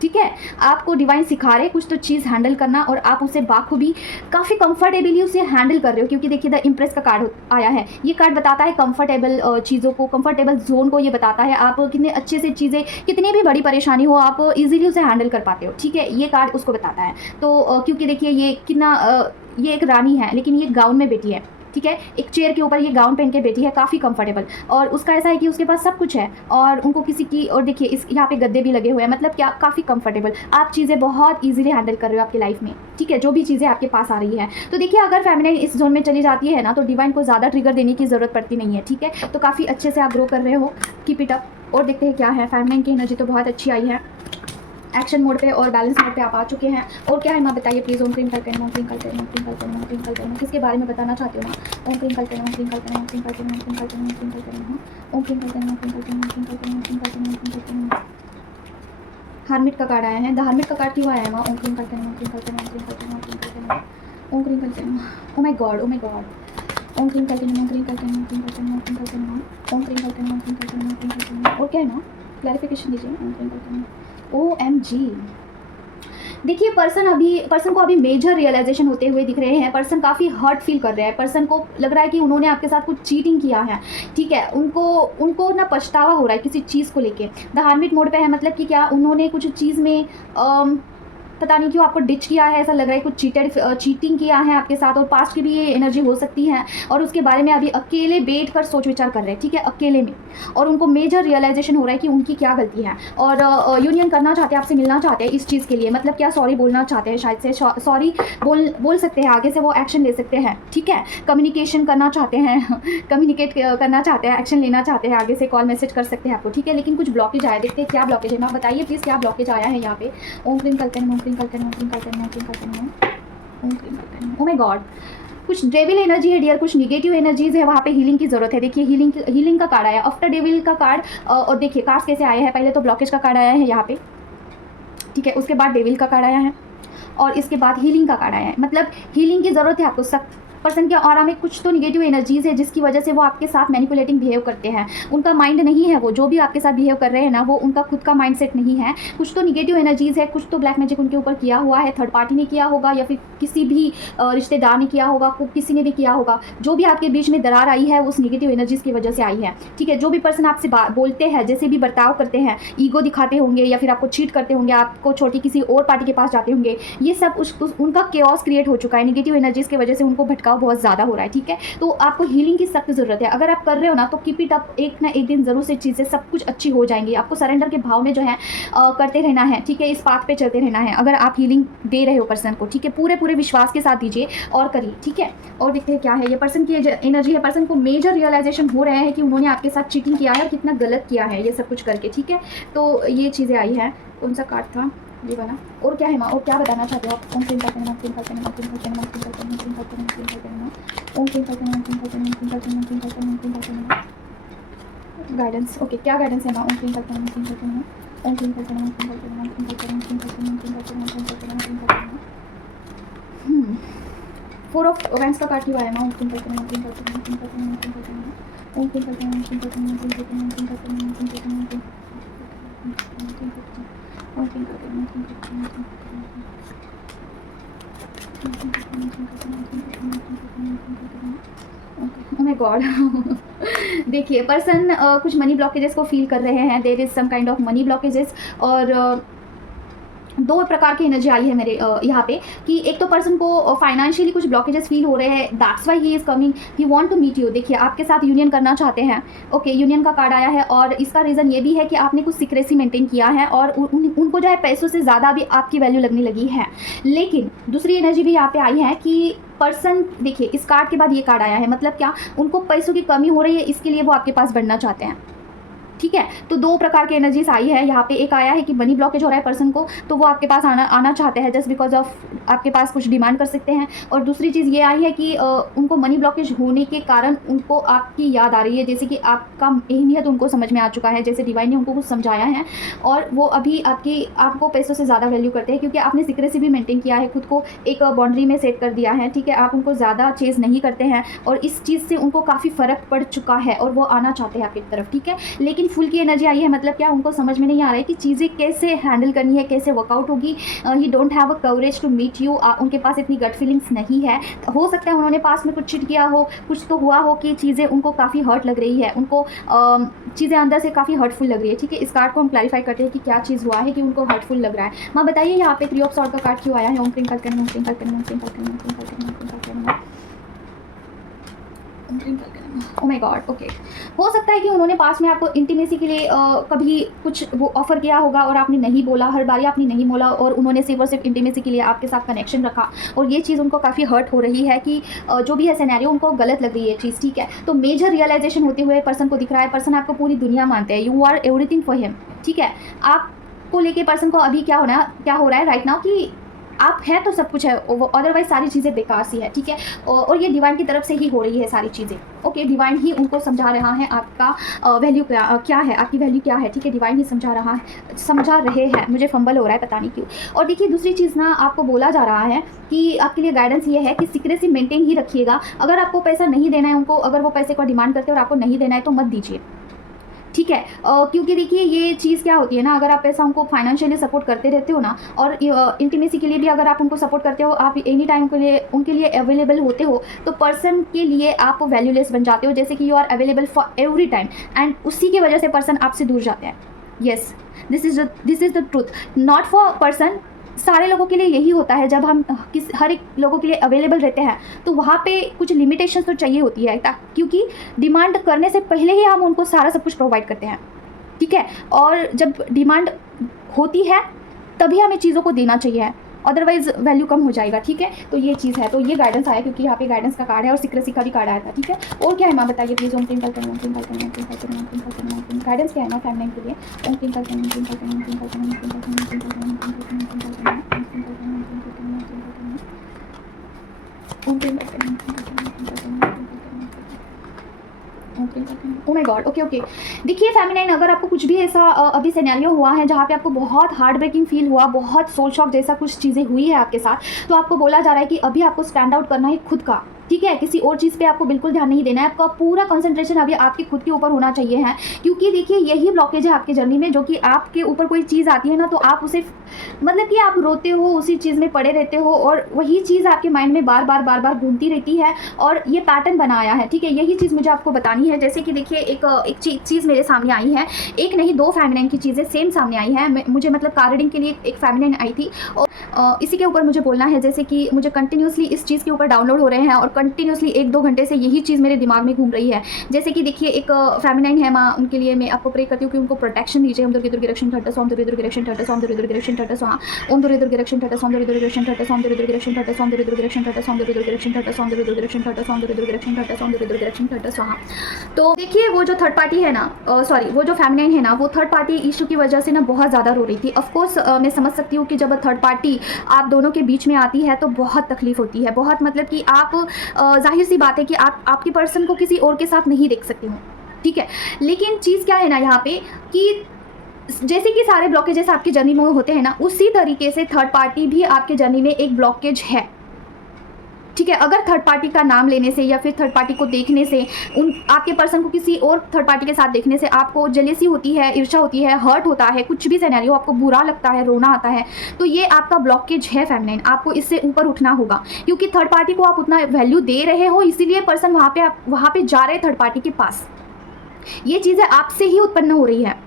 ठीक है, आपको डिवाइन सिखा रहे हैं कुछ तो चीज़ हैंडल करना, और आप उसे बाखूबी काफ़ी कंफर्टेबली उसे हैंडल कर रहे हो, क्योंकि देखिए द इम्प्रेस का कार्ड आया है। ये कार्ड बताता है कंफर्टेबल चीज़ों को, कंफर्टेबल जोन को ये बताता है। आप कितने अच्छे से चीज़ें, कितनी भी बड़ी परेशानी हो आप इजीली उसे हैंडल कर पाते हो। ठीक है, ये कार्ड उसको बताता है। तो क्योंकि देखिए ये कितना ये एक रानी है, लेकिन ये गाउन में बैठी है। ठीक है, एक चेयर के ऊपर ये गाउन पहन के बैठी है, काफ़ी कंफर्टेबल, और उसका ऐसा है कि उसके पास सब कुछ है और उनको किसी की, और देखिए इस यहाँ पे गद्दे भी लगे हुए हैं, मतलब क्या काफ़ी कंफर्टेबल। आप चीज़ें बहुत इजीली हैंडल कर रहे हो आपकी लाइफ में। ठीक है, जो भी चीज़ें आपके पास आ रही है। तो देखिए अगर फेमिनाइन इस जोन में चली जाती है ना, तो डिवाइन को ज़्यादा ट्रिगर देने की ज़रूरत पड़ती नहीं है। ठीक है, तो काफ़ी अच्छे से आप ग्रो कर रहे हो, कीप इट अप। और देखते हैं क्या है, फेमिनाइन की एनर्जी तो बहुत अच्छी आई है, एक्शन मोड पे और बैलेंस मोड पे आप आ चुके हैं। और क्या है माँ बताइए प्लीज़। ओम क्रिंकल करें, ओम क्रिंकल करें, ओम क्रिंकल करें, ओम क्रिंकल करें, किसके बारे में बताना चाहते हो माँ। ओम क्रिंकल करें, ओम क्रिंकल करें, ओम क्रिंकल करें, ओम क्रिंकल करें, ओम क्रिंकल करें, ओम क्रिंकल करें, ओम क्रिंकल करें, ओम क्रिंकल करें, ओम क्रिंकल करें, ओम क्रिंकल करें। हार्मिट का कार्ड आया है। द हार्मिट का कार्ड क्यों आया है माँ। ओम क्रिंकल करें, ओम क्रिंकल करें, ओम क्रिंकल करें, ओम क्रिंकल करें, ओम क्रिंकल करें। Oh my god, oh my god. ओम क्रिंकल करें, ओम क्रिंकल करें, ओम क्रिंकल करें, ओम क्रिंकल करें, ओम क्रिंकल करें, ओम क्रिंकल करें, ओम क्रिंकल करें। और क्या है ना, क्लैरिफिकेशन दीजिए। ओम क्रिंकल करें। OMG, देखिए पर्सन को अभी मेजर रियलाइजेशन होते हुए दिख रहे हैं। पर्सन काफ़ी हर्ट फील कर रहे हैं। पर्सन को लग रहा है कि उन्होंने आपके साथ कुछ चीटिंग किया है। ठीक है, उनको ना पछतावा हो रहा है किसी चीज़ को लेके। द हार्मिट मोड पे है, मतलब कि क्या उन्होंने कुछ चीज़ में पता नहीं क्यों आपको डिच किया है, ऐसा लग रहा है कुछ चीटिंग किया है आपके साथ, और पास्ट की भी ये एनर्जी हो सकती है। और उसके बारे में अभी अकेले बैठ कर सोच विचार कर रहे हैं। ठीक है, अकेले में, और उनको मेजर रियलाइजेशन हो रहा है कि उनकी क्या गलती है, और यूनियन करना चाहते हैं, आपसे मिलना चाहते हैं इस चीज़ के लिए। मतलब क्या, सॉरी बोलना चाहते हैं, शायद से सॉरी बोल सकते हैं, आगे से वो एक्शन ले सकते हैं। ठीक है, कम्युनिकेशन करना चाहते हैं कम्युनिकेट करना चाहते हैं, एक्शन लेना चाहते हैं, आगे से कॉल मैसेज कर सकते हैं आपको। ठीक है, लेकिन कुछ ब्लॉकेज आया, देखते हैं क्या ब्लॉकेज है। आप बताइए प्लीज़ क्या ब्लॉकेज आया है यहाँ पे। ओम क्रीम करते हैं, ओम क्रीम करते हैं, ओम क्रीम करते हैं, ओम क्रीम करते हैं, ओम क्रीम करते हैं। ओ माय गॉड, कुछ डेविल एनर्जी है डियर, कुछ निगेटिव एनर्जीज है, वहाँ पे हीलिंग की जरूरत है। देखिए हीलिंग का कार्ड आया, आफ्टर डेविल का कार्ड। और देखिए कार्ड्स कैसे आए हैं, पहले तो ब्लॉकेज का कार्ड आया है यहाँ पे। ठीक है, उसके बाद डेविल का कार्ड आया है, और इसके बाद हीलिंग का कार्ड आया है। मतलब हीलिंग की ज़रूरत है आपको। सख्त पर्सन के ऑरा में कुछ तो निगेटिव एनर्जीज है, जिसकी वजह से वो आपके साथ मैनिपुलेटिंग बिहेव करते हैं। उनका माइंड नहीं है, वो जो भी आपके साथ बिहेव कर रहे हैं ना, वो उनका खुद का माइंडसेट नहीं है। कुछ तो निगेटिव एनर्जीज है, कुछ तो ब्लैक मैजिक उनके ऊपर किया हुआ है, थर्ड पार्टी ने किया होगा, या फिर किसी भी रिश्तेदार ने किया होगा, किसी ने भी किया होगा। जो भी आपके बीच में दरार आई है, उस निगेटिव एनर्जीज की वजह से आई है। ठीक है, जो भी पर्सन आपसे बोलते हैं, जैसे भी बर्ताव करते हैं, ईगो दिखाते होंगे, या फिर आपको चीट करते होंगे, आपको छोड़ के किसी और पार्टी के पास जाते होंगे, ये सब उनका केओस क्रिएट हो चुका है। निगेटिव एनर्जीज की वजह से उनको भटकाव बहुत ज़्यादा हो रहा है। ठीक है, तो आपको हीलिंग की सख्त ज़रूरत है। अगर आप कर रहे हो ना, तो कीप इट अप। एक ना एक दिन ज़रूर से चीज़ें सब कुछ अच्छी हो जाएंगी। आपको सरेंडर के भाव में जो है करते रहना है। ठीक है, इस पाथ पे चलते रहना है। अगर आप हीलिंग दे रहे हो पर्सन को, ठीक है, पूरे विश्वास के साथ दीजिए और करिए। ठीक है, और देखते हैं क्या है, ये पर्सन की एनर्जी है। पर्सन को मेजर रियलाइजेशन हो रहा है कि उन्होंने आपके साथ चीटिंग किया है और कितना गलत किया है ये सब कुछ करके। ठीक है, तो ये चीज़ें आई है। कौन सा कार्ड था ये वाला, और क्या है माँ, और क्या बताना चाहते हो आप। ओम क्रीम करते हैं, ओम क्रीम करते हैं, ओम क्रीम करते हैं, ओम क्रीम करते हैं, ओम क्रीम करते हैं, ओम क्रीम करते हैं, ओम क्रीम करते हैं, ओम क्रीम करते हैं, ओम क्रीम करते हैं, ओम क्रीम करते हैं, ओम क्रीम करते हैं। गाइडेंस, ओके, क्या गाइडेंस है माँ। ओम क्रीम करते हैं, ओम क्रीम करते हैं, ओम क्रीम करते हैं, ओम क्रीम करते हैं, ओम क्रीम करते हैं, ओम क्रीम करते हैं, ओम क्रीम करते हैं, ओम क्रीम करते हैं, ओम क्रीम करते हैं। 4 ऑफ वेंस का कार्ड क्यों आया माँ। ओम क्रीम करते हैं, ओम क्रीम करते हैं, ओम क्रीम करते हैं, ओम क्रीम करते हैं, ओम क्रीम करते हैं, ओम क्रीम करते हैं, ओम क्रीम करते हैं, ओम क्रीम करते हैं, ओम क्रीम करते हैं, ओम क्रीम ओह माय गॉड। देखिए पर्सन कुछ मनी ब्लॉकेजेस को फील कर रहे हैं। There is some kind of money blockages, और दो प्रकार की एनर्जी आई है मेरे यहाँ पे, कि एक तो पर्सन को फाइनेंशियली कुछ ब्लॉकेजेस फील हो रहे हैं, that's why he is coming, he want to meet you. देखिए आपके साथ यूनियन करना चाहते हैं। ओके, यूनियन का कार्ड आया है, और इसका रीज़न ये भी है कि आपने कुछ सीक्रेसी मेंटेन किया है, और उनको जो है पैसों से ज़्यादा भी आपकी वैल्यू लगने लगी है। लेकिन दूसरी एनर्जी भी यहाँ पे आई है कि पर्सन, देखिए इस कार्ड के बाद ये कार्ड आया है, मतलब क्या, उनको पैसों की कमी हो रही है, इसके लिए वो आपके पास बढ़ना चाहते हैं। ठीक है, तो दो प्रकार की एनर्जीज आई है यहाँ पे। एक आया है कि मनी ब्लॉकेज हो रहा है पर्सन को, तो वो आपके पास आना चाहते हैं जस्ट बिकॉज ऑफ आपके पास कुछ डिमांड कर सकते हैं। और दूसरी चीज़ ये आई है कि उनको मनी ब्लॉकेज होने के कारण उनको आपकी याद आ रही है, जैसे कि आपका अहमियत उनको समझ में आ चुका है, जैसे डिवाइन ने उनको कुछ समझाया है, और वो अभी आपको पैसों से ज़्यादा वैल्यू करते हैं, क्योंकि आपने सीक्रेसी भी मेंटेन किया है, खुद को एक बाउंड्री में सेट कर दिया है। ठीक है, आप उनको ज़्यादा चेज़ नहीं करते हैं, और इस चीज़ से उनको काफ़ी फ़र्क पड़ चुका है, और वो आना चाहते हैं आपकी तरफ। ठीक है, लेकिन फुल की एनर्जी आई है, मतलब क्या, उनको समझ में नहीं आ रहा है कि चीज़ें कैसे हैंडल करनी है, कैसे वर्कआउट होगी। He don't have a coverage to meet you, उनके पास इतनी गट फीलिंग्स नहीं है। हो सकता है उन्होंने पास में कुछ चिट किया हो, कुछ तो हुआ हो कि चीज़ें उनको काफ़ी हर्ट लग रही है, उनको चीज़ें अंदर से काफ़ी हर्टफुल लग रही है। ठीक है, इस कार्ड को हम क्लैरिफाई करते हैं कि क्या चीज़ हुआ है कि उनको हर्टफुल लग रहा है। माँ बताइए यहाँ पे 3 ऑफ सॉर्ड का कार्ड क्यों आया है? ओम ट्विंकल करना, ओम ट्विंकल करना, ओम ट्विंकल करना, ओम ट्विंकल करना, ओम ट्विंकल करना, ओम ट्विंकल करना। ओह माय गॉड, ओके। हो सकता है कि उन्होंने पास में आपको इंटीमेसी के लिए कभी कुछ वो ऑफर किया होगा और आपने नहीं बोला, हर बारी आपने नहीं बोला, और उन्होंने सिर्फ और सिर्फ इंटीमेसी के लिए आपके साथ कनेक्शन रखा, और ये चीज़ उनको काफ़ी हर्ट हो रही है कि जो भी है सिनेरियो उनको गलत लग रही है चीज़। ठीक है, तो मेजर रियलाइजेशन होते हुए पर्सन को दिख रहा है, पर्सन आपको पूरी दुनिया मानते हैं, you are everything for him. ठीक है, आपको लेके पर्सन को अभी क्या हो रहा है राइट नाउ कि आप है तो सब कुछ है, अदरवाइज सारी चीज़ें बेकार सी है। ठीक है, और ये डिवाइन की तरफ से ही हो रही है सारी चीज़ें। ओके, डिवाइन ही उनको समझा रहा है आपका वैल्यू क्या है, आपकी वैल्यू क्या है। ठीक है, डिवाइन ही समझा रहे हैं। मुझे फंबल हो रहा है, पता नहीं क्यों। और देखिए दूसरी चीज़ ना, आपको बोला जा रहा है कि आपके लिए गाइडेंस ये है कि सीक्रेसी मेंटेन ही रखिएगा। अगर आपको पैसा नहीं देना है उनको, अगर वो पैसे को डिमांड करते हैं और आपको नहीं देना है तो मत दीजिए। ठीक है, क्योंकि देखिए ये चीज़ क्या होती है ना, अगर आप पैसा उनको फाइनेंशियली सपोर्ट करते रहते हो ना, और इंटीमेसी के लिए भी अगर आप उनको सपोर्ट करते हो, आप एनी टाइम के लिए उनके लिए अवेलेबल होते हो, तो पर्सन के लिए आप वैल्यूलेस बन जाते हो, जैसे कि you are available for every time, and उसी की वजह से पर्सन आपसे दूर जाते हैं। Yes, this is the truth. Not for person, सारे लोगों के लिए यही होता है। जब हम हर एक लोगों के लिए अवेलेबल रहते हैं तो वहाँ पे कुछ लिमिटेशन तो चाहिए होती है, क्योंकि डिमांड करने से पहले ही हम उनको सारा सब कुछ प्रोवाइड करते हैं। ठीक है, और जब डिमांड होती है तभी हमें चीज़ों को देना चाहिए, अदरवाइज वैल्यू कम हो जाएगा। ठीक है, तो ये चीज़ है, तो ये गाइडेंस आया क्योंकि यहाँ पे गाइडेंस का कार्ड है और सीक्रेसी का भी कार्ड आया था। ठीक है, और क्या है माँ बताइए प्लीज़। ओम ट्विंकल करना, ट्विंकल करना, ट्विंकल करना, ट्विंकल करना, गाइडेंस क्या है ना फैमिली के लिए? ओम ट्विंकल करना, ट्विंकल करना, ट्विंकल करना, ट्विंकल करना, ट्विंकल करना, ट्विंकल करना, ट्विंकल करना, ट्विंकल करना, ट्विंकल करना, ट्विंकल करना, ओम ट्विंकल करना, ट्विंकल करना, ट्विंकल करना, ओह माय गॉड, ओके। देखिए फेमिनाइन, अगर आपको कुछ भी ऐसा अभी सिनेरियो हुआ है जहाँ पे आपको बहुत हार्ट ब्रेकिंग फील हुआ, बहुत सोल शॉक जैसा कुछ चीज़ें हुई है आपके साथ, तो आपको बोला जा रहा है कि अभी आपको स्टैंड आउट करना है खुद का। ठीक है, किसी और चीज़ पे आपको बिल्कुल ध्यान नहीं देना है, आपका पूरा कंसंट्रेशन अभी आपके खुद के ऊपर होना चाहिए है, क्योंकि देखिए यही ब्लॉकेज है आपके जर्नी में, जो कि आपके ऊपर कोई चीज़ आती है ना तो आप उसे, मतलब कि आप रोते हो, उसी चीज़ में पड़े रहते हो, और वही चीज़ आपके माइंड में बार बार घूमती रहती है, और ये पैटर्न बनाया है। ठीक है, यही चीज़ मुझे आपको बतानी है। जैसे कि देखिए एक चीज़ मेरे सामने आई है, एक नहीं 2 फेमिनाइन की चीज़ें सेम सामने आई है। मुझे मतलब कार रीडिंग के लिए एक फेमिनाइन आई थी, और इसी के ऊपर मुझे बोलना है। जैसे कि मुझे कंटिन्यूसली इस चीज़ के ऊपर डाउनलोड हो रहे हैं, और कंटिन्यूसली 1-2 घंटे से यही चीज़ मेरे दिमाग में घूम रही है। जैसे कि देखिए एक फेमिनाइन है माँ, उनके लिए मैं आपको प्रे करती हूँ कि उनको प्रोटेक्शन दीजिए। ओम दुर्गे दुर्गे रक्षण ठट्टा सोम दुर्गे दुर्गे रक्षण ठट्टा सोम दुर्गे दुर्गे रक्षण ठट्टा सोहा ओम दुर्गे दुर्गे रक्षण ठट्टा सोम दुर्गे दुर्गे रक्षण ठट्टा सोम दुर्गे दुर्गे रक्षण ठट्टा सोम दुर्गे दुर्गे रक्षण ठट्टा सोम दुर्गे दुर्गे रक्षण ठट्टा सोम दुर्गे दुर्गे रक्षण ठट्टा सोम दुर्गे दुर्गे रक्षण ठट्टा सोम दुर्गे दुर्गे रक्षण ठट्टा सोहा। तो देखिए वो जो थर्ड पार्टी है ना, सॉरी वो जो फेमिनाइन है ना, वो थर्ड पार्टी इशू की वजह से ना बहुत ज़्यादा रो रही थी। ऑफकोर्स मैं समझ सकती हूँ कि जब थर्ड पार्टी आप दोनों के बीच में आती है तो बहुत तकलीफ होती है, बहुत, मतलब कि आप जाहिर सी बात है कि आप आपके पर्सन को किसी और के साथ नहीं देख सकती हूँ। ठीक है, लेकिन चीज़ क्या है ना यहाँ पे कि जैसे कि सारे ब्लॉकेजेस आपकी जर्नी में होते हैं ना, उसी तरीके से थर्ड पार्टी भी आपके जर्नी में एक ब्लॉकेज है। ठीक है, अगर थर्ड पार्टी का नाम लेने से या फिर थर्ड पार्टी को देखने से, उन आपके पर्सन को किसी और थर्ड पार्टी के साथ देखने से आपको जेलेसी होती है, ईर्ष्या होती है, हर्ट होता है, कुछ भी सिनेरियो आपको बुरा लगता है, रोना आता है, तो ये आपका ब्लॉकेज है फेमिनाइन। आपको इससे ऊपर उठना होगा, क्योंकि थर्ड पार्टी को आप उतना वैल्यू दे रहे हो, इसीलिए पर्सन वहाँ पे जा रहे थर्ड पार्टी के पास। ये चीज़ें आपसे ही उत्पन्न हो रही है।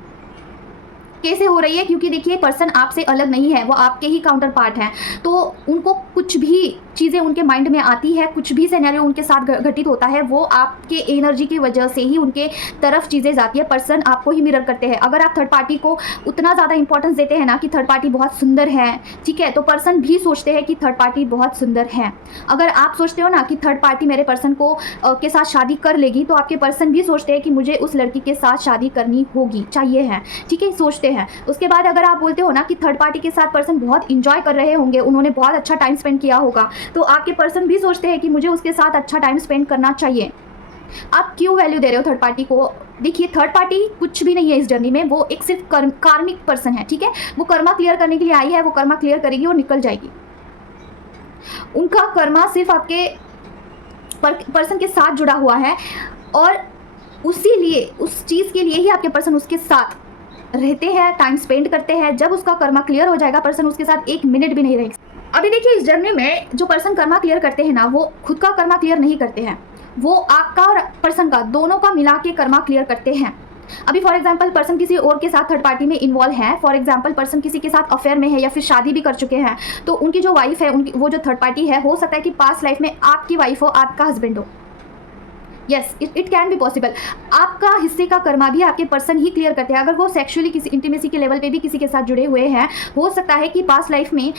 कैसे हो रही है? क्योंकि देखिए पर्सन आपसे अलग नहीं है, वो आपके ही काउंटर पार्ट हैं, तो उनको कुछ भी चीज़ें उनके माइंड में आती है, कुछ भी सिनेरियो उनके साथ घटित होता है, वो आपके एनर्जी की वजह से ही उनके तरफ चीज़ें जाती है। पर्सन आपको ही मिरर करते हैं। अगर आप थर्ड पार्टी को उतना ज़्यादा इंपॉर्टेंस देते हैं ना कि थर्ड पार्टी बहुत सुंदर है, ठीक है, तो पर्सन भी सोचते हैं कि थर्ड पार्टी बहुत सुंदर है। अगर आप सोचते हो ना कि थर्ड पार्टी मेरे पर्सन को के साथ शादी कर लेगी, तो आपके पर्सन भी सोचते हैं कि मुझे उस लड़की के साथ शादी करनी होगी, चाहिए है। ठीक है, सोचते हैं। उसके बाद अगर आप बोलते हो ना कि थर्ड पार्टी के साथ पर्सन बहुत इंजॉय कर रहे होंगे, उन्होंने बहुत अच्छा टाइम स्पेंड किया होगा, तो आपके पर्सन भी सोचते हैं कि मुझे उसके साथ अच्छा टाइम स्पेंड करना चाहिए। आप क्यों वैल्यू दे रहे हो थर्ड पार्टी को? देखिए थर्ड पार्टी कुछ भी नहीं है इस जर्नी में, वो एक सिर्फ कार्मिक पर्सन है। ठीक है, वो कर्मा क्लियर करने के लिए आई है, वो कर्मा क्लियर करेगी और निकल जाएगी। उनका कर्मा सिर्फ आपके पर्सन के साथ जुड़ा हुआ है, और उसी लिए, उस चीज़ के लिए ही आपके पर्सन उसके साथ रहते हैं, टाइम स्पेंड करते हैं। जब उसका कर्मा क्लियर हो जाएगा, पर्सन उसके साथ 1 मिनट भी नहीं रहेगा। अभी देखिए, इस जर्नी में जो पर्सन कर्मा क्लियर करते हैं ना, वो खुद का कर्मा क्लियर नहीं करते हैं, वो आपका और पर्सन का, दोनों का मिला के कर्मा क्लियर करते हैं। अभी फॉर एग्जांपल पर्सन किसी और के साथ थर्ड पार्टी में इन्वॉल्व है, फॉर एग्जांपल पर्सन किसी के साथ अफेयर में है या फिर शादी भी कर चुके हैं, तो उनकी जो वाइफ है, उनकी वो जो थर्ड पार्टी है, हो सकता है कि पास्ट लाइफ में आपकी वाइफ हो, आपका हस्बैंड हो। Yes, it can be possible. आपका हिस्से का कर्मा भी आपके पर्सन ही क्लियर करते हैं। अगर वो सेक्सुअली किसी इंटीमेसी के लेवल पे भी किसी के साथ जुड़े हुए हैं, हो सकता है कि पास्ट लाइफ में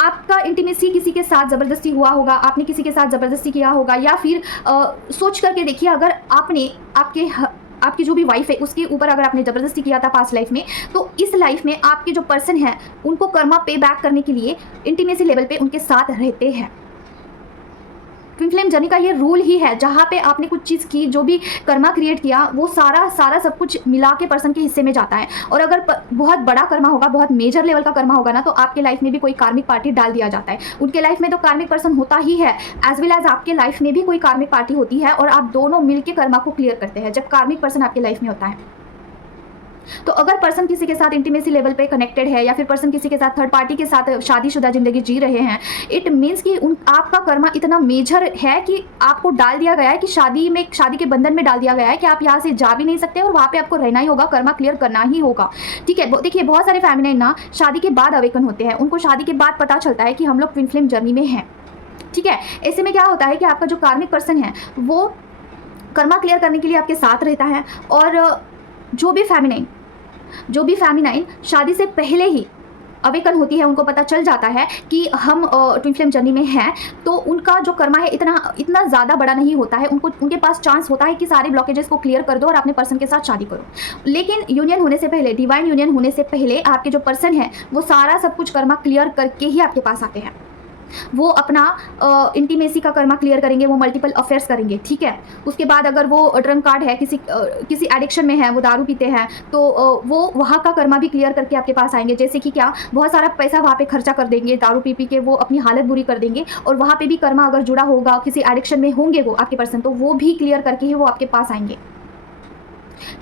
आपका इंटीमेसी किसी के साथ ज़बरदस्ती हुआ होगा, आपने किसी के साथ ज़बरदस्ती किया होगा, या फिर सोच करके देखिए, अगर आपने आपकी जो भी वाइफ है उसके ऊपर अगर आपने ज़बरदस्ती किया था पास्ट लाइफ में, तो इस लाइफ में आपके जो पर्सन हैं उनको कर्मा पे बैक करने के लिए इंटीमेसी लेवल पे उनके साथ रहते हैं। ट्विन फ्लेम जर्नी का ये रूल ही है, जहाँ पे आपने कुछ चीज़ की, जो भी कर्मा क्रिएट किया, वो सारा सब कुछ मिला के पर्सन के हिस्से में जाता है। और अगर बहुत बड़ा कर्मा होगा, बहुत मेजर लेवल का कर्मा होगा ना, तो आपके लाइफ में भी कोई कार्मिक पार्टी डाल दिया जाता है। उनके लाइफ में तो कार्मिक पर्सन होता ही है, एज वेल एज आपके लाइफ में भी कोई कार्मिक पार्टी होती है, और आप दोनों मिलकर कर्मा को क्लियर करते हैं जब कार्मिक पर्सन आपके लाइफ में होता है। तो अगर पर्सन किसी के साथ इंटीमेसी लेवल पे कनेक्टेड है, या फिर पर्सन किसी के साथ थर्ड पार्टी के साथ शादीशुदा जिंदगी जी रहे हैं, इट मीन्स कि आपका कर्मा इतना मेजर है कि आपको डाल दिया गया है, कि शादी के बंधन में डाल दिया गया है कि आप यहाँ से जा भी नहीं सकते और वहाँ पे आपको रहना ही होगा, कर्मा क्लियर करना ही होगा। ठीक है, देखिए बहुत सारे फेमिनाइन ना शादी के बाद अवेकन होते हैं, उनको शादी के बाद पता चलता है कि हम लोग ट्विन फ्लेम जर्नी में हैं। ठीक है, ऐसे में क्या होता है कि आपका जो कार्मिक पर्सन है वो कर्मा क्लियर करने के लिए आपके साथ रहता है, और जो भी फेमिनाइन शादी से पहले ही अवेकन होती है, उनको पता चल जाता है कि हम ट्विन फ्लेम जर्नी में हैं, तो उनका जो कर्मा है इतना ज़्यादा बड़ा नहीं होता है। उनके पास चांस होता है कि सारे ब्लॉकेजेस को क्लियर कर दो और अपने पर्सन के साथ शादी करो। लेकिन यूनियन होने से पहले, डिवाइन यूनियन होने से पहले, आपके जो पर्सन है वो सारा सब कुछ कर्मा क्लियर करके ही आपके पास आते हैं। वो अपना इंटीमेसी का कर्मा क्लियर करेंगे, वो मल्टीपल अफेयर्स करेंगे। ठीक है, उसके बाद अगर वो ड्रंक कार्ड है, किसी एडिक्शन में है, वो दारू पीते हैं, तो वो वहाँ का कर्मा भी क्लियर करके आपके पास आएंगे। जैसे कि क्या, बहुत सारा पैसा वहाँ पे खर्चा कर देंगे, दारू पी के वो अपनी हालत बुरी कर देंगे, और वहाँ पे भी कर्मा अगर जुड़ा होगा, किसी एडिक्शन में होंगे वो आपके पर्सन, तो वो भी क्लियर करके ही वो आपके पास आएंगे।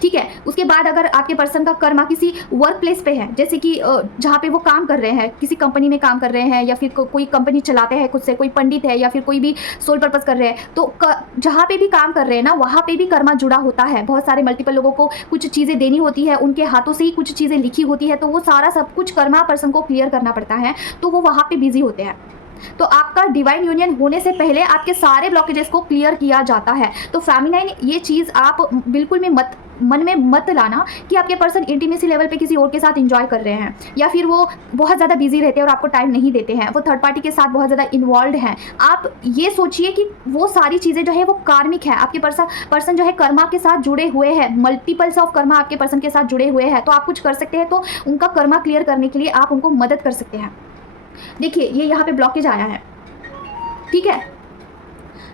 ठीक है, उसके बाद अगर आपके पर्सन का कर्मा किसी वर्क प्लेस पे है, जैसे कि जहाँ पे वो काम कर रहे हैं, किसी कंपनी में काम कर रहे हैं, या फिर कोई कंपनी चलाते हैं खुद से, कोई पंडित है, या फिर कोई भी सोल पर्पस कर रहे हैं, तो जहाँ पे भी काम कर रहे हैं ना, वहाँ पे भी कर्मा जुड़ा होता है। बहुत सारे मल्टीपल लोगों को कुछ चीज़ें देनी होती है, उनके हाथों से ही कुछ चीज़ें लिखी होती है, तो वो सारा सब कुछ कर्मा पर्सन को क्लियर करना पड़ता है, तो वो वहाँ पर बिजी होते हैं। तो आपका डिवाइन यूनियन होने से पहले आपके सारे ब्लॉकेजेस को क्लियर किया जाता है। तो फेमिनाइन, ये चीज़ आप बिल्कुल में मन में मत लाना कि आपके पर्सन इंटीमेसी लेवल पे किसी और के साथ एंजॉय कर रहे हैं, या फिर वो बहुत ज़्यादा बिजी रहते हैं और आपको टाइम नहीं देते हैं, वो थर्ड पार्टी के साथ बहुत ज़्यादा इन्वॉल्व हैं। आप ये सोचिए कि वो सारी चीज़ें जो है वो कार्मिक है, आपके पर्सन जो है कर्मा के साथ जुड़े हुए हैं, मल्टीपल्स ऑफ कर्मा आपके पर्सन के साथ जुड़े हुए हैं। तो आप कुछ कर सकते हैं, तो उनका कर्मा क्लियर करने के लिए आप उनको मदद कर सकते हैं। देखिए, ये यहाँ पे ब्लॉकेज आया है। ठीक है,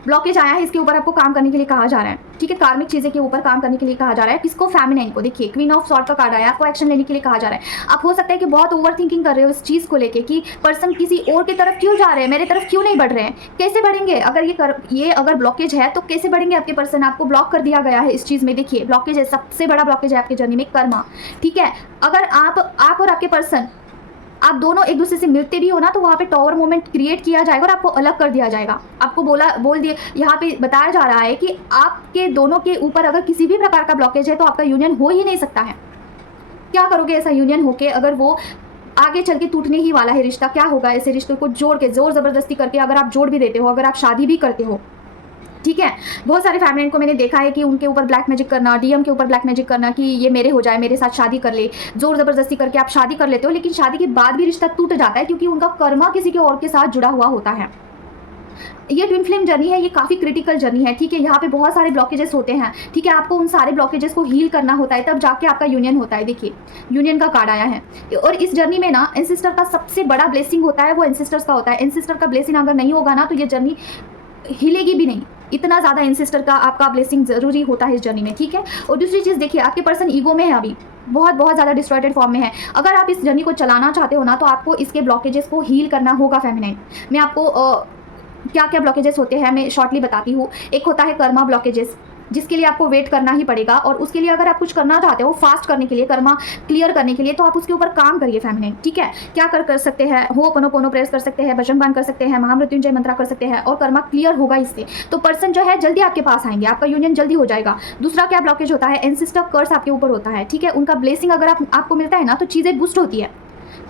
ब्लॉकेज आया है, इसके ऊपर आपको काम करने के लिए कहा जा रहा है। ठीक है, कार्मिक चीज़ें के ऊपर काम करने के लिए कहा जा रहा है। किसको? फेमिनाइन को। देखिए, क्वीन ऑफ सॉर्ड का कार्ड आया, आपको एक्शन लेने के लिए कहा जा रहा है। आप हो सकता है कि बहुत ओवर थिंकिंग कर रहे हो इस चीज़ को लेके कि पर्सन किसी और की तरफ क्यों जा रहे हैं, मेरे तरफ क्यों नहीं बढ़ रहे हैं, कैसे बढ़ेंगे? अगर ये अगर ब्लॉकेज है तो कैसे बढ़ेंगे आपके पर्सन? आपको ब्लॉक कर दिया गया है इस चीज़ में। देखिए, ब्लॉकेज है, सबसे बड़ा ब्लॉकेज है आपकी जर्नी में कर्मा। ठीक है, अगर आप और आपके पर्सन, आप दोनों एक दूसरे से मिलते भी हो ना, तो वहाँ पे टॉवर मोमेंट क्रिएट किया जाएगा और आपको अलग कर दिया जाएगा। आपको बोल दिया, यहाँ पे बताया जा रहा है कि आपके दोनों के ऊपर अगर किसी भी प्रकार का ब्लॉकेज है तो आपका यूनियन हो ही नहीं सकता है। क्या करोगे ऐसा यूनियन होके, अगर वो आगे चल के टूटने ही वाला है रिश्ता? क्या होगा ऐसे रिश्ते को जोड़ के, जोर ज़बरदस्ती करके अगर आप जोड़ भी देते हो, अगर आप शादी भी करते हो? ठीक है, बहुत सारे फैमिली को मैंने देखा है कि उनके ऊपर ब्लैक मैजिक करना, डीएम के ऊपर ब्लैक मैजिक करना कि ये मेरे हो जाए, मेरे साथ शादी कर ले, जोर ज़बरदस्ती करके आप शादी कर लेते हो, लेकिन शादी के बाद भी रिश्ता टूट जाता है क्योंकि उनका कर्मा किसी के और के साथ जुड़ा हुआ होता है। ये ट्विन फ्लेम जर्नी है, ये काफ़ी क्रिटिकल जर्नी है। ठीक है, यहाँ पे बहुत सारे ब्लॉकेजेस होते हैं। ठीक है, आपको उन सारे ब्लॉकेजेस को हील करना होता है, तब जाके आपका यूनियन होता है। देखिए, यूनियन का कार्ड आया है, और इस जर्नी में ना एंसेस्टर का सबसे बड़ा ब्लेसिंग होता है, वो एंसेस्टर्स का होता है। एंसेस्टर का ब्लेसिंग अगर नहीं होगा ना, तो ये जर्नी हिलेगी भी नहीं। इतना ज़्यादा एंसेस्टर का आपका ब्लेसिंग ज़रूरी होता है इस जर्नी में। ठीक है, और दूसरी चीज़ देखिए, आपके पर्सन ईगो में है, अभी बहुत ज़्यादा डिस्ट्रॉयटेड फॉर्म में है। अगर आप इस जर्नी को चलाना चाहते हो ना, तो आपको इसके ब्लॉकेजेस को हील करना होगा फेमिनाइन। मैं आपको क्या क्या ब्लॉकेजेस होते हैं मैं शॉर्टली बताती हूँ। एक होता है कर्मा ब्लॉकेजेस, जिसके लिए आपको वेट करना ही पड़ेगा। और उसके लिए अगर आप कुछ करना चाहते हो फास्ट करने के लिए, कर्मा क्लियर करने के लिए, तो आप उसके ऊपर काम करिए फेमिनिन। ठीक है, क्या कर सकते हैं, होपोनोपोनो प्रेस कर सकते हैं, भजन कर सकते हैं, महामृत्युंजय मंत्रा कर सकते हैं, और कर्मा क्लियर होगा इससे। तो पर्सन जो है जल्दी आपके पास आएंगे, आपका यूनियन जल्दी हो जाएगा। दूसरा क्या ब्लॉकेज होता है, एंसेस्टर कर्स आपके ऊपर होता है। ठीक है, उनका ब्लेसिंग अगर आपको मिलता है ना तो चीज़ें बूस्ट होती है।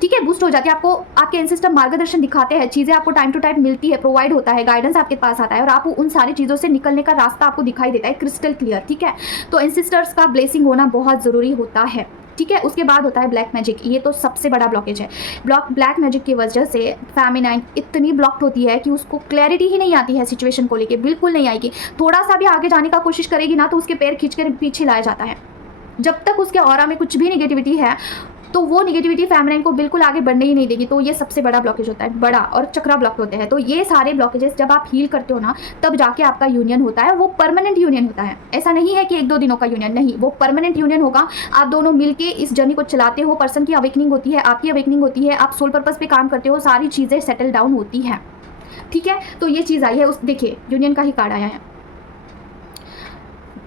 ठीक है, बूस्ट हो जाती है, आपको आपके एंसेस्टर मार्गदर्शन दिखाते हैं, चीज़ें आपको टाइम टू टाइम मिलती है, प्रोवाइड होता है, गाइडेंस आपके पास आता है, और आप उन सारी चीज़ों से निकलने का रास्ता आपको दिखाई देता है क्रिस्टल क्लियर। ठीक है, तो एंसेस्टर्स का ब्लेसिंग होना बहुत ज़रूरी होता है। ठीक है, उसके बाद होता है ब्लैक मैजिक। ये तो सबसे बड़ा ब्लॉकेज है। ब्लैक मैजिक की वजह से फेमिनाइन इतनी ब्लॉक्ड होती है कि उसको क्लैरिटी ही नहीं आती है सिचुएशन को लेके, बिल्कुल नहीं आएगी। थोड़ा सा भी आगे जाने का कोशिश करेगी ना तो उसके पैर खींच कर पीछे लाया जाता है। जब तक उसके ऑरा में कुछ भी निगेटिविटी है तो वो निगेटिविटी फेमिनाइन को बिल्कुल आगे बढ़ने ही नहीं देगी। तो ये सबसे बड़ा ब्लॉकेज होता है, बड़ा, और चक्रा ब्लॉक होते हैं। तो ये सारे ब्लॉकेजेस जब आप हील करते हो ना तब जाके आपका यूनियन होता है, वो परमानेंट यूनियन होता है। ऐसा नहीं है कि 1-2 दिनों का यूनियन, नहीं, वो परमानेंट यूनियन होगा। आप दोनों मिलके इस जर्नी को चलाते हो, पर्सन की अवेकनिंग होती है, आपकी अवेकनिंग होती है, आप सोल पर्पस पे काम करते हो, सारी चीज़ें सेटल डाउन होती है। ठीक है, तो ये चीज़ आई है। उस देखिए यूनियन का ही कार्ड आया है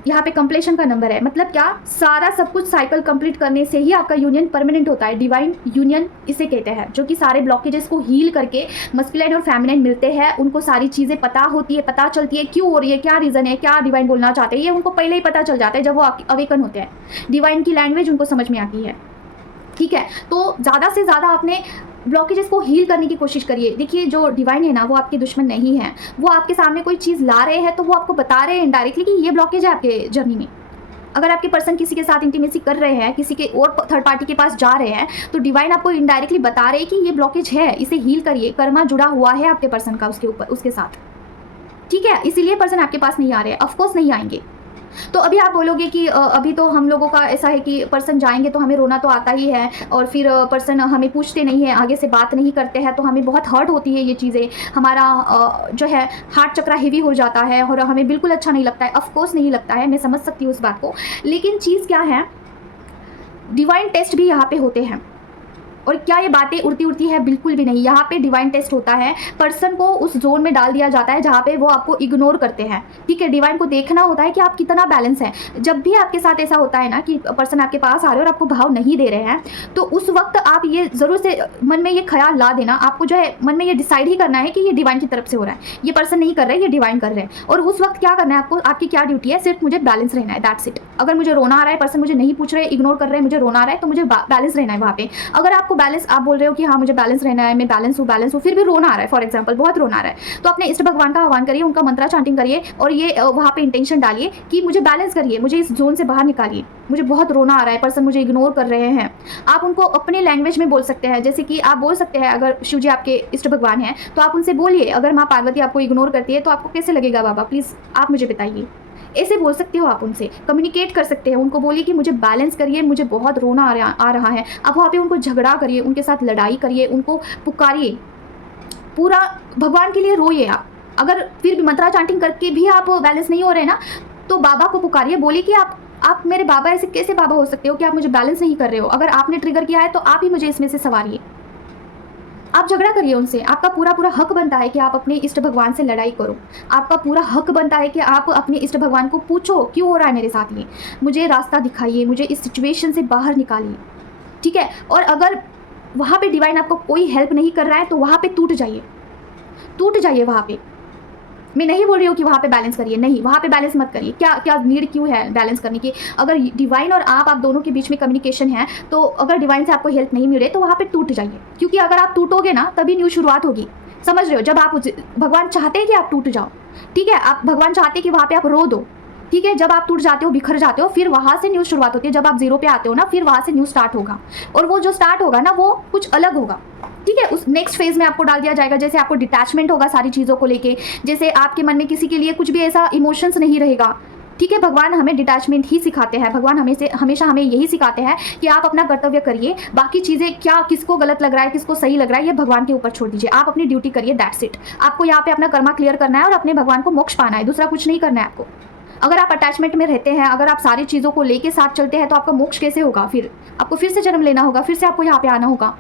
यहाँ पे, कंप्लीशन का नंबर है। मतलब क्या, सारा सब कुछ साइकिल कंप्लीट करने से ही आपका यूनियन परमानेंट होता है। डिवाइन यूनियन इसे कहते हैं, जो कि सारे ब्लॉकेजेस को हील करके मस्कुलाइन और फेमिनाइन मिलते हैं, उनको सारी चीज़ें पता होती है, पता चलती है क्यों हो रही है, क्या रीज़न है, क्या डिवाइन बोलना चाहते हैं, ये उनको पहले ही पता चल जाता है जब वो अवेकन होते हैं। डिवाइन की लैंग्वेज उनको समझ में आती है। ठीक है, तो ज़्यादा से ज़्यादा आपने ब्लॉकेजेस को हील करने की कोशिश करिए। देखिए जो डिवाइन है ना वो आपके दुश्मन नहीं है, वो आपके सामने कोई चीज़ ला रहे हैं तो वो आपको बता रहे हैं इनडायरेक्टली कि ये ब्लॉकेज है आपके जर्नी में। अगर आपके पर्सन किसी के साथ इंटीमेसी कर रहे हैं, किसी के और थर्ड पार्टी के पास जा रहे हैं, तो डिवाइन आपको इनडायरेक्टली बता रहे हैं कि ये ब्लॉकेज है, इसे हील करिए, कर्मा जुड़ा हुआ है आपके पर्सन का उसके ऊपर, उसके साथ। ठीक है, इसीलिए पर्सन आपके पास नहीं आ रहे हैं, ऑफकोर्स नहीं आएंगे। तो अभी आप बोलोगे कि अभी तो हम लोगों का ऐसा है कि पर्सन जाएंगे तो हमें रोना तो आता ही है, और फिर पर्सन हमें पूछते नहीं है, आगे से बात नहीं करते हैं, तो हमें बहुत हर्ट होती है ये चीज़ें, हमारा जो है हार्ट चक्रा हेवी हो जाता है और हमें बिल्कुल अच्छा नहीं लगता है। ऑफकोर्स नहीं लगता है, मैं समझ सकती हूँ उस बात को, लेकिन चीज़ क्या है, डिवाइन टेस्ट भी यहाँ पे होते हैं। और क्या ये बातें उड़ती उड़ती है, बिल्कुल भी नहीं। यहाँ पे डिवाइन टेस्ट होता है, पर्सन को उस जोन में डाल दिया जाता है जहाँ पे वो आपको इग्नोर करते हैं। ठीक है, डिवाइन को देखना होता है कि आप कितना बैलेंस है। जब भी आपके साथ ऐसा होता है ना कि पर्सन आपके पास आ रहे हैं और आपको भाव नहीं दे रहे हैं, तो उस वक्त आप ये ज़रूर से मन में ये ख्याल ला देना, आपको जो है मन में ये डिसाइड ही करना है कि ये डिवाइन की तरफ से हो रहा है, ये पर्सन नहीं कर रहे, ये डिवाइन कर रहे हैं। और उस वक्त क्या करना है आपको, आपकी क्या ड्यूटी है, सिर्फ मुझे बैलेंस रहना है, दैट्स इट। अगर मुझे रोना आ रहा है, पर्सन मुझे नहीं पूछ रहे, इग्नोर कर रहे हैं, मुझे रोना आ रहा है, तो मुझे बैलेंस रहना है वहाँ पे। अगर आपको बैलेंस, आप बोल रहे हो कि हाँ मुझे बैलेंस रहना है, मैं बैलेंस हूँ, फिर भी रोना आ रहा है, फॉर एग्जांपल बहुत रोना आ रहा है, तो अपने इष्ट भगवान का आह्वान करिए, उनका मंत्रा चांटिंग करिए, और ये वहाँ पे इंटेंशन डालिए कि मुझे बैलेंस करिए, मुझे इस जोन से बाहर निकालिए, मुझे बहुत रोना आ रहा है, पर्सन मुझे इग्नोर कर रहे हैं। आप उनको अपने लैंग्वेज में बोल सकते हैं, जैसे कि आप बोल सकते हैं, अगर शिव जी आपके इष्ट भगवान हैं तो आप उनसे बोलिए, अगर माँ पार्वती आपको इग्नोर करती है तो आपको कैसे लगेगा बाबा, प्लीज़ आप मुझे बताइए। ऐसे बोल सकते हो, आप उनसे कम्युनिकेट कर सकते हैं, उनको बोलिए कि मुझे बैलेंस करिए, मुझे बहुत रोना आ रहा है। आप वहाँ पे उनको झगड़ा करिए, उनके साथ लड़ाई करिए, उनको पुकारिए, पूरा भगवान के लिए रोइए आप। अगर फिर भी मंत्रा चांटिंग करके भी आप बैलेंस नहीं हो रहे ना, तो बाबा को पुकारिए, बोलिए कि आप मेरे बाबा, ऐसे कैसे बाबा हो सकते हो कि आप मुझे बैलेंस नहीं कर रहे हो, अगर आपने ट्रिगर किया है तो आप ही मुझे इसमें से संवारिए। आप झगड़ा करिए उनसे, आपका पूरा हक बनता है कि आप अपने इष्ट भगवान से लड़ाई करो, आपका पूरा हक बनता है कि आप अपने इष्ट भगवान को पूछो क्यों हो रहा है मेरे साथ ये, मुझे रास्ता दिखाइए, मुझे इस सिचुएशन से बाहर निकालिए। ठीक है, और अगर वहाँ पे डिवाइन आपको कोई हेल्प नहीं कर रहा है तो वहाँ पे टूट जाइए वहाँ पे। मैं नहीं बोल रही हूँ कि वहाँ पे बैलेंस करिए, नहीं, वहाँ पे बैलेंस मत करिए। क्या नीड क्यों है बैलेंस करने की? अगर डिवाइन और आप दोनों के बीच में कम्युनिकेशन है, तो अगर डिवाइन से आपको हेल्प नहीं मिल रही तो वहाँ पे टूट जाइए, क्योंकि अगर आप टूटोगे ना तभी न्यू शुरुआत होगी। समझ रहे हो? जब आप, भगवान चाहते हैं कि आप टूट जाओ, ठीक है, आप भगवान चाहते हैं कि वहाँ पे आप रो दो, ठीक है, जब आप टूट जाते हो, बिखर जाते हो, फिर वहाँ से न्यू शुरुआत होती है। जब आप जीरो पे आते हो ना, फिर वहाँ से न्यू स्टार्ट होगा, और वो जो स्टार्ट होगा ना वो कुछ अलग होगा। ठीक है, उस नेक्स्ट फेज में आपको डाल दिया जाएगा, जैसे आपको डिटैचमेंट होगा सारी चीज़ों को लेके, जैसे आपके मन में किसी के लिए कुछ भी ऐसा इमोशंस नहीं रहेगा। ठीक है, भगवान हमें डिटैचमेंट ही सिखाते हैं, भगवान हमेशा हमें यही सिखाते हैं कि आप अपना कर्तव्य करिए, बाकी चीज़ें क्या किसको गलत लग रहा है, किसको सही लग रहा है, ये भगवान के ऊपर छोड़ दीजिए, आप अपनी ड्यूटी करिए, दैट्स इट। आपको यहाँ पे अपना कर्मा क्लियर करना है और अपने भगवान को मोक्ष पाना है, दूसरा कुछ नहीं करना है आपको। अगर आप अटैचमेंट में रहते हैं, अगर आप सारी चीज़ों को लेके साथ चलते हैं, तो आपका मोक्ष कैसे होगा? फिर आपको फिर से जन्म लेना होगा, फिर से आपको यहाँ पे आना होगा।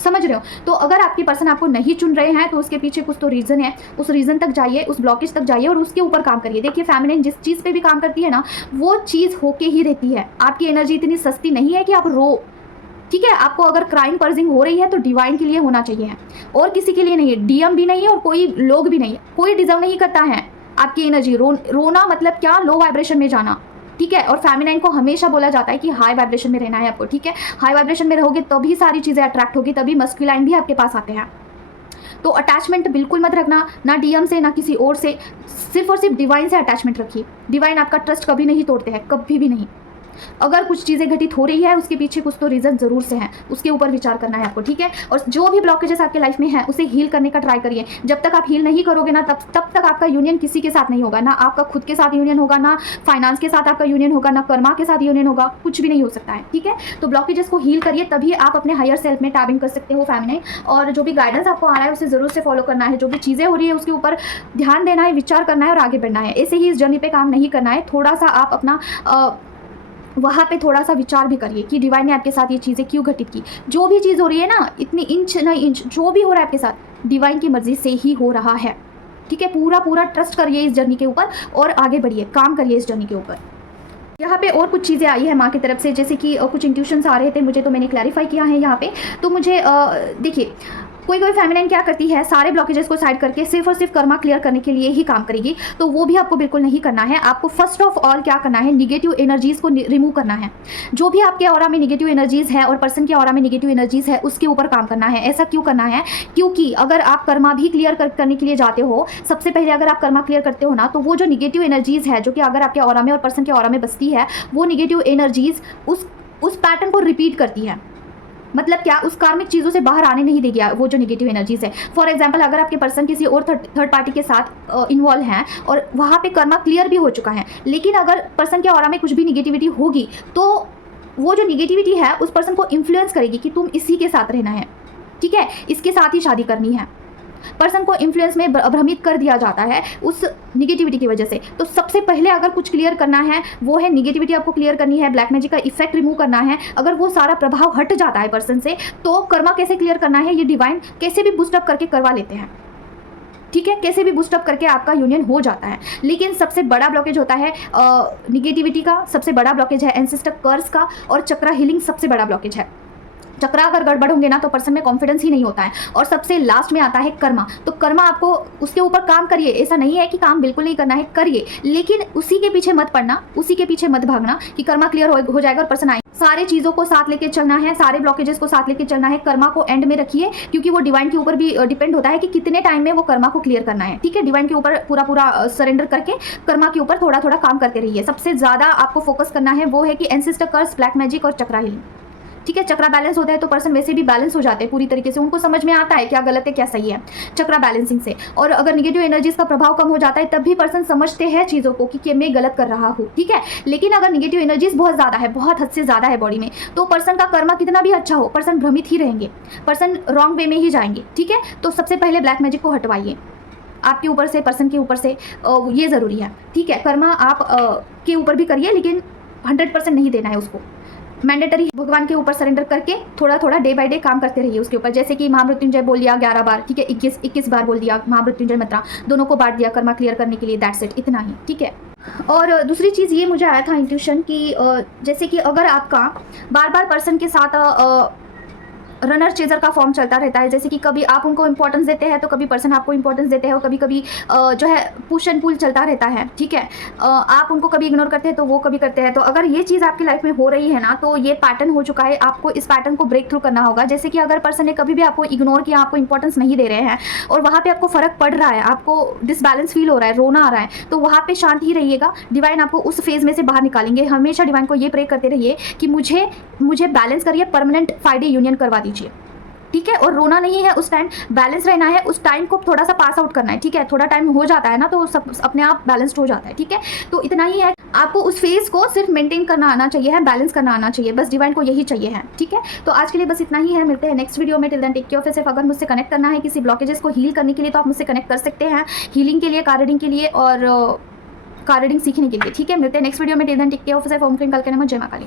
समझ रहे हो? तो अगर आपके पर्सन आपको नहीं चुन रहे हैं तो उसके पीछे कुछ तो रीज़न है। उस रीज़न तक जाइए, उस ब्लॉकेज तक जाइए और उसके ऊपर काम करिए। देखिए फेमिनिन जिस चीज़ पे भी काम करती है ना, वो चीज़ होके ही रहती है। आपकी एनर्जी इतनी सस्ती नहीं है कि आप रो, ठीक है? आपको अगर क्राइम पर्जिंग हो रही है तो डिवाइन के लिए होना चाहिए है, और किसी के लिए नहीं है। डीएम भी नहीं है और कोई लोग भी नहीं है। कोई डिजर्व नहीं करता है आपकी एनर्जी। रोना मतलब क्या? लो वाइब्रेशन में जाना, ठीक है? और फेमिनाइन को हमेशा बोला जाता है कि हाई वाइब्रेशन में रहना है आपको, ठीक है? हाई वाइब्रेशन में रहोगे तभी सारी चीज़ें अट्रैक्ट होगी, तभी मस्कुलाइन भी आपके पास आते हैं। तो अटैचमेंट बिल्कुल मत रखना, ना डीएम से ना किसी और से, सिर्फ और सिर्फ डिवाइन से अटैचमेंट रखिए। डिवाइन आपका ट्रस्ट कभी नहीं तोड़ते हैं, कभी भी नहीं। अगर कुछ चीज़ें घटित हो रही है उसके पीछे कुछ तो रीज़न ज़रूर से है, उसके ऊपर विचार करना है आपको, ठीक है? और जो भी ब्लॉकेजेस आपके लाइफ में है उसे हील करने का ट्राई करिए। जब तक आप हील नहीं करोगे ना, तब तक आपका यूनियन किसी के साथ नहीं होगा। ना आपका खुद के साथ यूनियन होगा, ना फाइनेंस के साथ आपका यूनियन होगा, ना कर्मा के साथ यूनियन होगा, कुछ भी नहीं हो सकता है, ठीक है? तो ब्लॉकेजेस को हील करिए, तभी आप अपने हायर सेल्फ में टैबिंग कर सकते हो फेमिनाइन। और जो भी गाइडेंस आपको आ रहा है उसे ज़रूर से फॉलो करना है। जो भी चीज़ें हो रही है उसके ऊपर ध्यान देना है, विचार करना है और आगे बढ़ना है। ऐसे ही इस जर्नी पे काम नहीं करना है। थोड़ा सा आप अपना वहाँ पे थोड़ा सा विचार भी करिए कि डिवाइन ने आपके साथ ये चीज़ें क्यों घटित की। जो भी चीज़ हो रही है ना, इतनी इंच न इंच जो भी हो रहा है आपके साथ, डिवाइन की मर्जी से ही हो रहा है, ठीक है? पूरा ट्रस्ट करिए इस जर्नी के ऊपर और आगे बढ़िए, काम करिए इस जर्नी के ऊपर। यहाँ पे और कुछ चीज़ें आई है माँ की तरफ से, जैसे कि कुछ इंट्यूशंस आ रहे थे मुझे, तो मैंने क्लैरिफाई किया है यहाँ पे। तो मुझे देखिए, कोई फेमिनाइन क्या करती है, सारे ब्लॉकेजेस को साइड करके सिर्फ और सिर्फ कर्मा क्लियर करने के लिए ही काम करेगी। तो वो भी आपको बिल्कुल नहीं करना है। आपको फर्स्ट ऑफ ऑल क्या करना है, निगेटिव एनर्जीज़ को रिमूव करना है। जो भी आपके ऑरा में निगेटिव एनर्जीज़ है और पर्सन के ऑरा में निगेटिव एनर्जीज़ है उसके ऊपर काम करना है। ऐसा क्यों करना है? क्योंकि अगर आप कर्मा भी क्लियर करने के लिए जाते हो, सबसे पहले अगर आप कर्मा क्लियर करते हो ना, तो वो जो निगेटिव एनर्जीज़ है जो कि अगर आपके ऑरा में और पर्सन के ऑरा में बसती है, वो निगेटिव एनर्जीज़ उस पैटर्न को रिपीट करती है। मतलब क्या? उस कार्मिक चीज़ों से बाहर आने नहीं देगी वो जो निगेटिव एनर्जीज है। फॉर एग्जांपल, अगर आपके पर्सन किसी और थर्ड पार्टी के साथ इन्वॉल्व हैं और वहाँ पे कर्मा क्लियर भी हो चुका है, लेकिन अगर पर्सन के ऑरा में कुछ भी निगेटिविटी होगी तो वो जो निगेटिविटी है उस पर्सन को इन्फ्लुएंस करेगी कि तुम इसी के साथ रहना है, ठीक है? इसके साथ ही शादी करनी है। पर्सन को इन्फ्लुएंस में भ्रमित कर दिया जाता है उस निगेटिविटी की वजह से। तो सबसे पहले अगर कुछ क्लियर करना है वो है निगेटिविटी, आपको क्लियर करनी है, ब्लैक मैजिक का इफेक्ट रिमूव करना है। अगर वो सारा प्रभाव हट जाता है पर्सन से, तो कर्मा कैसे क्लियर करना है, ये डिवाइन कैसे भी बूस्टअप करके करवा लेते हैं, ठीक है? कैसे भी बूस्टअप करके आपका यूनियन हो जाता है। लेकिन सबसे बड़ा ब्लॉकेज होता है निगेटिविटी का, सबसे बड़ा ब्लॉकेज है एंसेस्टर कर्स का, और चक्रा हीलिंग सबसे बड़ा ब्लॉकेज है। चक्रा अगर गड़बड़ होंगे ना तो पर्सन में कॉन्फिडेंस ही नहीं होता है। और सबसे लास्ट में आता है कर्मा। तो कर्मा, आपको उसके ऊपर काम करिए। ऐसा नहीं है कि काम बिल्कुल नहीं करना है, करिए, लेकिन उसी के पीछे मत पड़ना, उसी के पीछे मत भागना कि कर्मा क्लियर हो जाएगा और पर्सन आए। सारे चीज़ों को साथ लेके चलना है, सारे ब्लॉकेजेस को साथ लेके चलना है। कर्मा को एंड में रखिए, क्योंकि वो डिवाइन के ऊपर भी डिपेंड होता है कि कितने टाइम में वो कर्मा को क्लियर करना है, ठीक है? डिवाइन के ऊपर पूरा सरेंडर करके कर्मा के ऊपर थोड़ा काम करते रहिए। सबसे ज़्यादा आपको फोकस करना है वो है कि एंसेस्टर कर्स, ब्लैक मैजिक और चक्रा हीलिंग, ठीक है? चक्रा बैलेंस होता है तो पर्सन वैसे भी बैलेंस हो जाते हैं पूरी तरीके से, उनको समझ में आता है क्या गलत है क्या सही है चक्रा बैलेंसिंग से। और अगर निगेटिव एनर्जीज का प्रभाव कम हो जाता है तब भी पर्सन समझते हैं चीज़ों को कि मैं गलत कर रहा हूँ, ठीक है? लेकिन अगर निगेटिव एनर्जीज बहुत ज़्यादा है, बहुत हद से ज़्यादा है बॉडी में, तो पर्सन का कर्मा कितना भी अच्छा हो, पर्सन भ्रमित ही रहेंगे, पर्सन रॉन्ग वे में ही जाएंगे, ठीक है? तो सबसे पहले ब्लैक मैजिक को हटवाइए आपके ऊपर से, पर्सन के ऊपर से, ये ज़रूरी है, ठीक है? कर्मा आप के ऊपर भी करिए, लेकिन 100% नहीं देना है उसको। मैंडेटरी भगवान के ऊपर सरेंडर करके थोड़ा डे बाय डे काम करते रहिए उसके ऊपर। जैसे कि महामृत्युंजय बोल दिया 11 बार, ठीक है? 21 बार बोल दिया महामृत्युंजय मंत्र, दोनों को बांट दिया कर्मा क्लियर करने के लिए, दैट्स इट, इतना ही, ठीक है? और दूसरी चीज़ ये मुझे आया था इंट्यूशन कि जैसे कि अगर आपका बार पर्सन के साथ रनर चेजर का फॉर्म चलता रहता है, जैसे कि कभी आप उनको इंपॉर्टेंस देते हैं तो कभी पर्सन आपको इंपॉर्टेंस देते हैं, और कभी कभी जो है पुश एंड पुल चलता रहता है, ठीक है? आप उनको कभी इग्नोर करते हैं तो वो कभी करते हैं। तो अगर ये चीज़ आपकी लाइफ में हो रही है ना, तो ये पैटर्न हो चुका है, आपको इस पैटर्न को ब्रेक थ्रू करना होगा। जैसे कि अगर पर्सन ने कभी भी आपको इग्नोर किया, आपको इंपॉर्टेंस नहीं दे रहे हैं और वहाँ पर आपको फ़र्क पड़ रहा है, आपको डिसबैलेंस फील हो रहा है, रोना आ रहा है, तो वहाँ पर शांत ही रहिएगा। डिवाइन आपको उस फेज़ में से बाहर निकालेंगे। हमेशा डिवाइन को ये प्रे करते रहिए कि मुझे बैलेंस करिए, परमानेंट 5 डे यूनियन करवा दीजिए, ठीक है? और रोना नहीं है उस टाइम, बैलेंस रहना है। उस टाइम को थोड़ा सा पास आउट करना है, ठीक है? थोड़ा टाइम हो जाता है ना तो सब अपने आप बैलेंस्ड हो जाता है, ठीक है? तो इतना ही है, आपको उस फेज को सिर्फ मेंटेन करना आना चाहिए है, बैलेंस करना आना चाहिए, बस डिवाइन को यही चाहिए है, ठीक है? तो आज के लिए बस इतना ही है, मिलते हैं नेक्स्ट वीडियो में। Till then take care of yourself. अगर मुझसे कनेक्ट करना है किसी ब्लॉकेजेस को हील करने के लिए तो आप मुझसे कनेक्ट कर सकते हैं, हीलिंग के लिए, कार्ड रीडिंग के लिए और कार्ड रीडिंग सीखने के लिए, ठीक है? मिलते हैं नेक्स्ट वीडियो में। Till then take care of yourself. ओम क्लीम कल के नमः, जय मां काली।